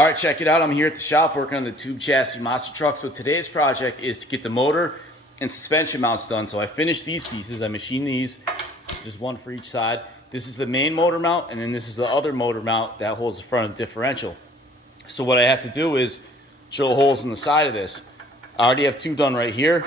All right, check it out. I'm here at the shop working on the tube chassis monster truck. So today's project is to get the motor and suspension mounts done. So I finished these pieces. I machined these, just one for each side. This is the main motor mount, and then this is the other motor mount that holds the front of the differential. So what I have to do is drill holes in the side of this. I already have two done right here.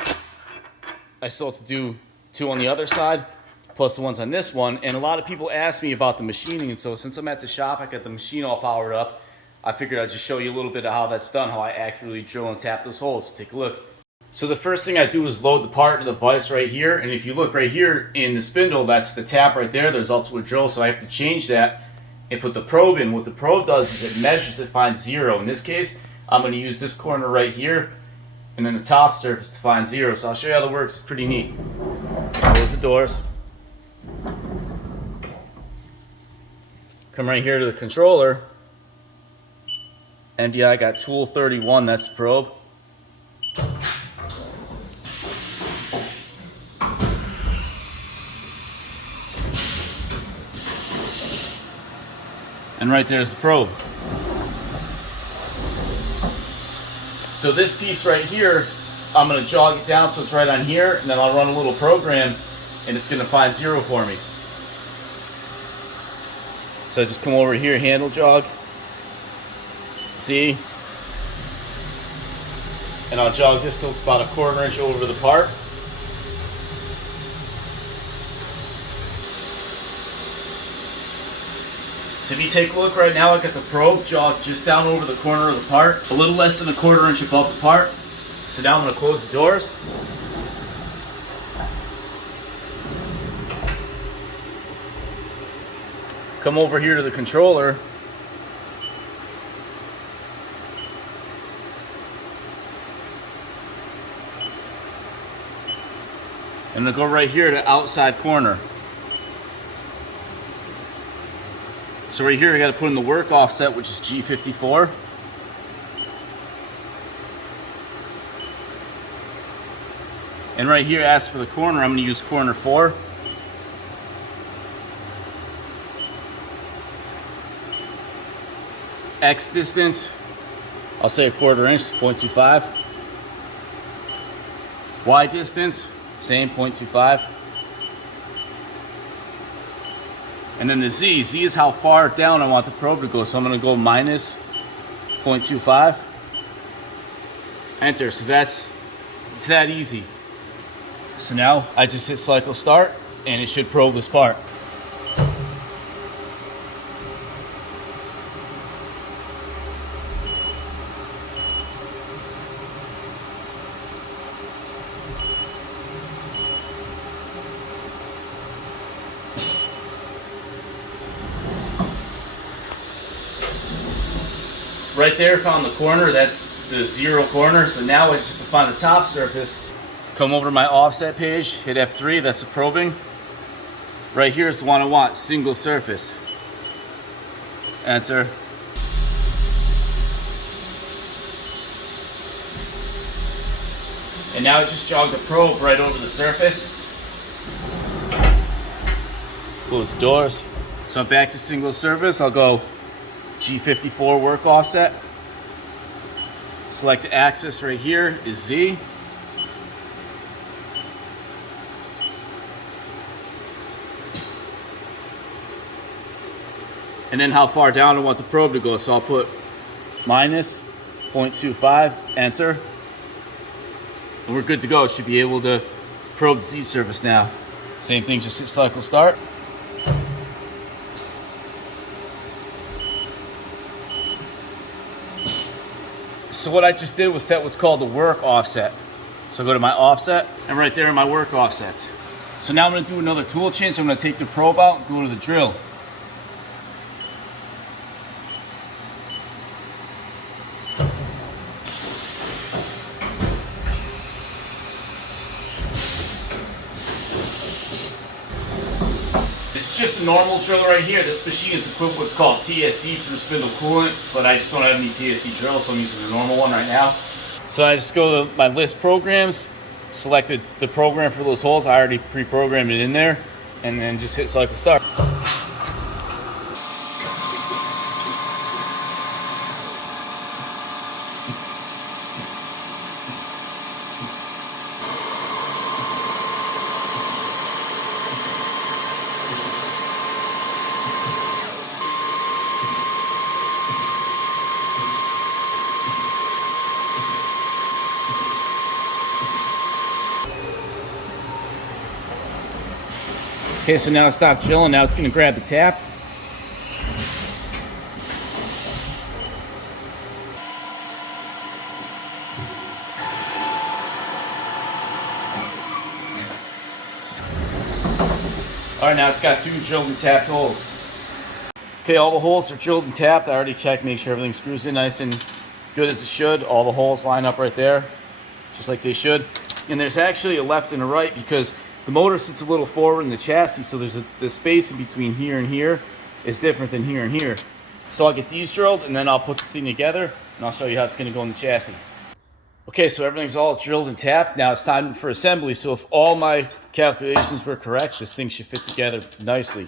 I still have to do two on the other side, plus the ones on this one. And a lot of people ask me about the machining, and so since I'm at the shop, I got the machine all powered up. I figured I'd just show you a little bit of how that's done, how I accurately drill and tap those holes. So take a look. So the first thing I do is load the part into the vise right here. And if you look right here in the spindle, that's the tap right there. There's also a drill, so I have to change that and put the probe in. What the probe does is it measures to find zero. In this case, I'm going to use this corner right here and then the top surface to find zero. So I'll show you how that works. It's pretty neat. So close the doors. Come right here to the controller. MDI got tool 31, that's the probe. And right there's the probe. So this piece right here, I'm going to jog it down so it's right on here, and then I'll run a little program and it's going to find zero for me. So I just come over here, handle jog. See? And I'll jog this till it's about a 1/4 inch over the part. So if you take a look right now, I got the probe jogged just down over the corner of the part, a little less than a 1/4 inch above the part. So now I'm going to close the doors. Come over here to the controller. And I'm going to go right here to outside corner. So right here I got to put in the work offset, which is G54. And right here, as for the corner, I'm going to use corner 4. X distance, I'll say a 1/4 inch, 0.25. Y distance, same, 0.25. And then the Z is how far down I want the probe to go. So I'm going to go minus 0.25. Enter. So it's that easy. So now I just hit cycle start and it should probe this part. Right there, found the corner. That's the zero corner. So now I just have to find the top surface. Come over to my offset page, hit F3, that's the probing. Right here is the one I want, single surface. Enter. And now I just jog the probe right over the surface. Close the doors. So I'm back to single surface. I'll go G54 work offset. Select the axis right here is Z. And then how far down I want the probe to go. So I'll put minus 0.25, enter. And we're good to go. Should be able to probe the Z surface now. Same thing, just hit cycle start. So what I just did was set what's called the work offset. So I go to my offset, and right there are my work offsets. So now I'm going to do another tool change. I'm going to take the probe out and go to the drill. This is just a normal drill right here. This machine is equipped with what's called TSC, through spindle coolant, but I just don't have any TSC drills, so I'm using the normal one right now. So I just go to my list programs, selected the program for those holes. I already pre-programmed it in there, and then just hit cycle start. Okay, so now it stopped drilling. Now it's going to grab the tap. All right, now it's got 2 drilled and tapped holes. Okay, all the holes are drilled and tapped. I already checked, make sure everything screws in nice and good as it should. All the holes line up right there, just like they should. And there's actually a left and a right because the motor sits a little forward in the chassis, so there's the space in between here and here is different than here and here. So I'll get these drilled, and then I'll put this thing together, and I'll show you how it's going to go in the chassis. Okay, so everything's all drilled and tapped. Now it's time for assembly. So if all my calculations were correct, this thing should fit together nicely.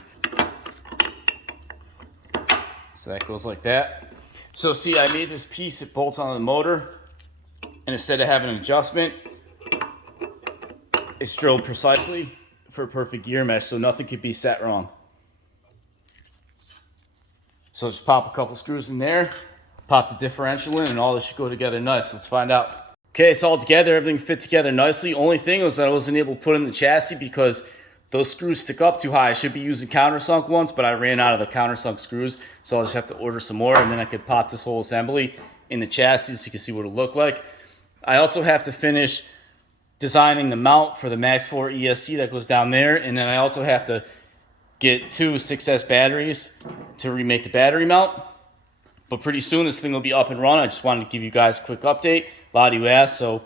So that goes like that. So see, I made this piece that bolts onto the motor, and instead of having an adjustment, it's drilled precisely for a perfect gear mesh, so nothing could be set wrong. So just pop a couple screws in there, pop the differential in, and all this should go together nice. Let's find out. Okay, it's all together. Everything fit together nicely. Only thing was that I wasn't able to put in the chassis because those screws stick up too high. I should be using countersunk ones, but I ran out of the countersunk screws, so I'll just have to order some more, and then I could pop this whole assembly in the chassis so you can see what it'll look like. I also have to finish designing the mount for the Max 4 ESC that goes down there, and then I also have to get 2 6S batteries to remake the battery mount. But pretty soon this thing will be up and running. I just wanted to give you guys a quick update. A lot of you asked, so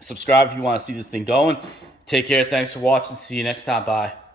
subscribe if you want to see this thing going. Take care. Thanks for watching. See you next time. Bye.